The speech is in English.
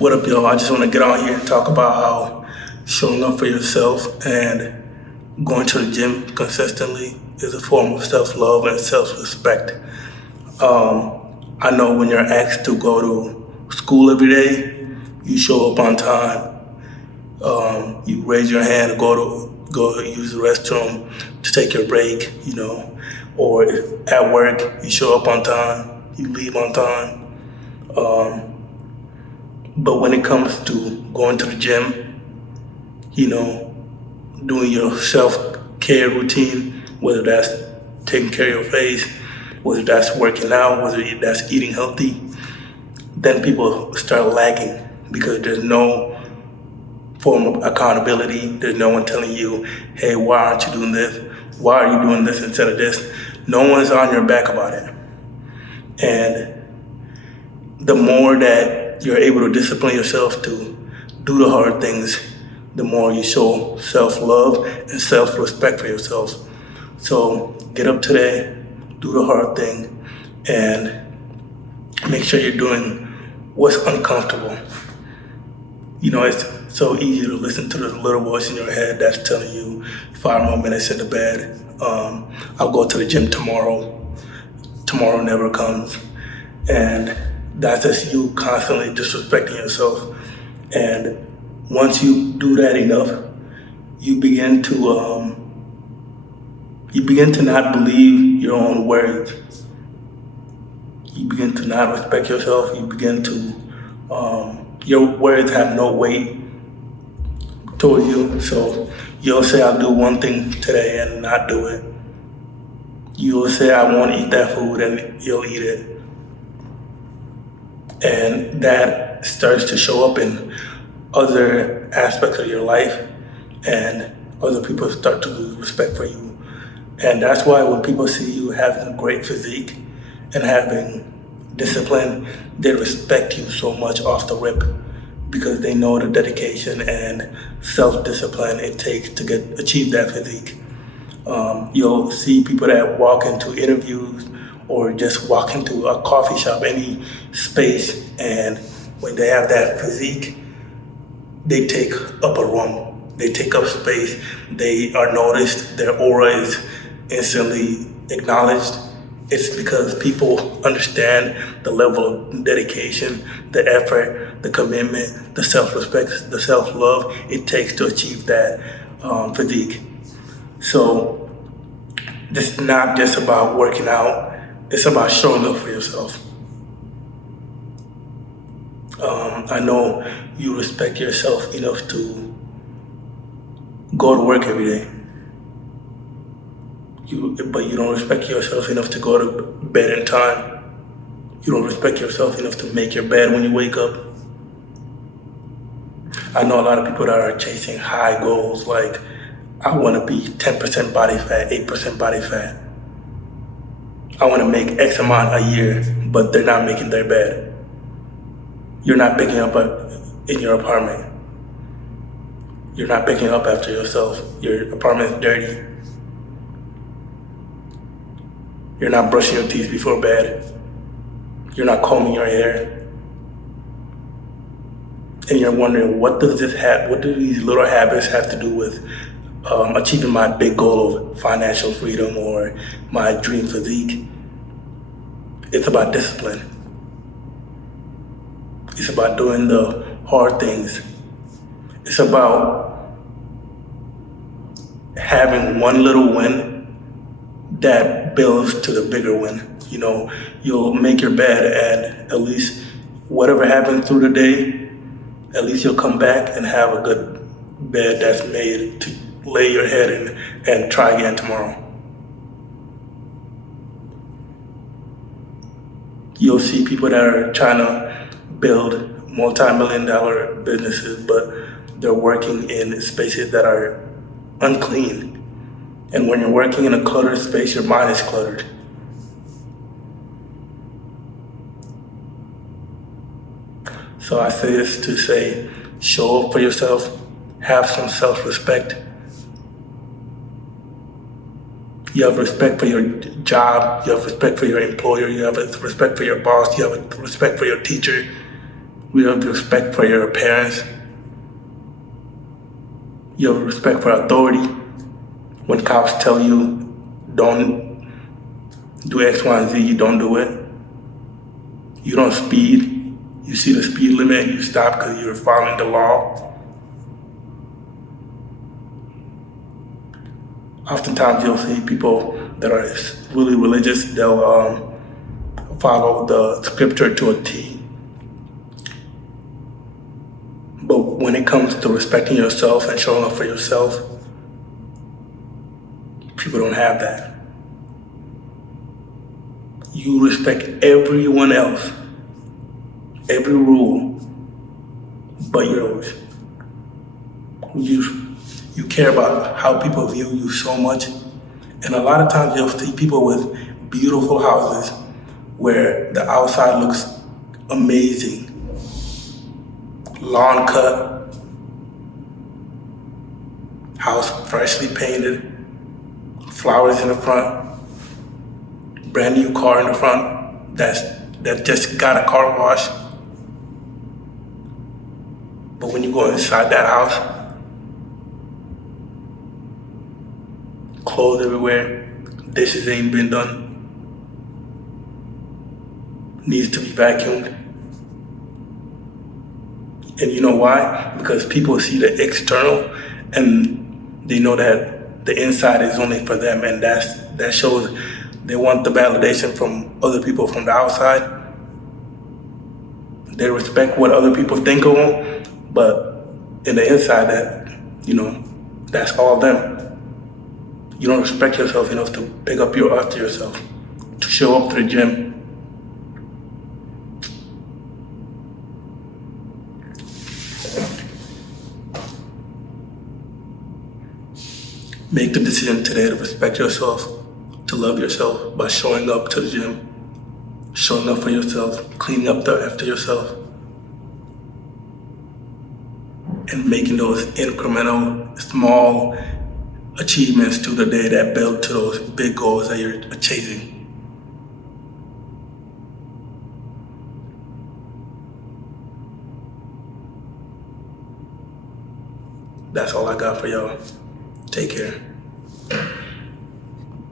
What up, y'all? I just want to get on here and talk about how showing up for yourself and going to the gym consistently is a form of self-love and self-respect. I know when you're asked to go to school every day, you show up on time. You raise your hand to go use the restroom to take your break, or if at work you show up on time, you leave on time. But when it comes to going to the gym, you know, doing your self-care routine, whether that's taking care of your face, whether that's working out, whether that's eating healthy, then people start lagging because there's no form of accountability. There's no one telling you, hey, why aren't you doing this? Why are you doing this instead of this? No one's on your back about it. And the more that you're able to discipline yourself to do the hard things, the more you show self-love and self-respect for yourself. So get up today, do the hard thing, and make sure you're doing what's uncomfortable. It's so easy to listen to the little voice in your head that's telling you 5 more minutes in the bed. I'll go to the gym tomorrow. Tomorrow never comes. And that's just you constantly disrespecting yourself. And once you do that enough, you begin to not believe your own words. You begin to not respect yourself. You begin to your words have no weight toward you. So you'll say, I'll do one thing today and not do it. You'll say, I won't eat that food, and you'll eat it. And that starts to show up in other aspects of your life, and other people start to lose respect for you. And that's why when people see you having a great physique and having discipline, they respect you so much off the rip because they know the dedication and self-discipline it takes to achieve that physique. You'll see people that walk into interviews or just walk into a coffee shop, any space, and when they have that physique, they take up a room, they take up space, they are noticed, their aura is instantly acknowledged. It's because people understand the level of dedication, the effort, the commitment, the self-respect, the self-love it takes to achieve that physique. So this is not just about working out, it's about showing up for yourself. I know you respect yourself enough to go to work every day. But you don't respect yourself enough to go to bed in time. You don't respect yourself enough to make your bed when you wake up. I know a lot of people that are chasing high goals, like I want to be 10% body fat, 8% body fat. I want to make X amount a year, but they're not making their bed. You're not picking up in your apartment. You're not picking up after yourself. Your apartment is dirty. You're not brushing your teeth before bed. You're not combing your hair. And you're wondering, what do these little habits have to do with achieving my big goal of financial freedom or my dream physique? It's about discipline. It's about doing the hard things. It's about having one little win that builds to the bigger win. You'll make your bed, and at least whatever happens through the day, at least you'll come back and have a good bed that's made to lay your head in and try again tomorrow. You'll see people that are trying to build multi-million-dollar businesses, but they're working in spaces that are unclean. And when you're working in a cluttered space, your mind is cluttered. So I say this to say, show up for yourself, have some self-respect. You have respect for your job, you have respect for your employer, you have respect for your boss, you have respect for your teacher. You have respect for your parents. You have respect for authority. When cops tell you don't do X, Y, and Z, you don't do it. You don't speed. You see the speed limit, you stop because you're following the law. Oftentimes you'll see people that are really religious, they'll follow the scripture to a T. But when it comes to respecting yourself and showing up for yourself, people don't have that. You respect everyone else, every rule, but yours. You care about how people view you so much. And a lot of times you'll see people with beautiful houses where the outside looks amazing. Lawn cut, house freshly painted, flowers in the front, brand new car in the front that just got a car wash. But when you go inside that house, clothes everywhere, dishes ain't been done, needs to be vacuumed. And you know why? Because people see the external and they know that the inside is only for them, and that shows they want the validation from other people from the outside. They respect what other people think of them, but in the inside, that's all them. You don't respect yourself enough to pick up after yourself, to show up to the gym. Make the decision today to respect yourself, to love yourself by showing up to the gym, showing up for yourself, cleaning up after yourself, and making those incremental, small achievements through the day that build to those big goals that you're chasing. That's all I got for y'all. Take care.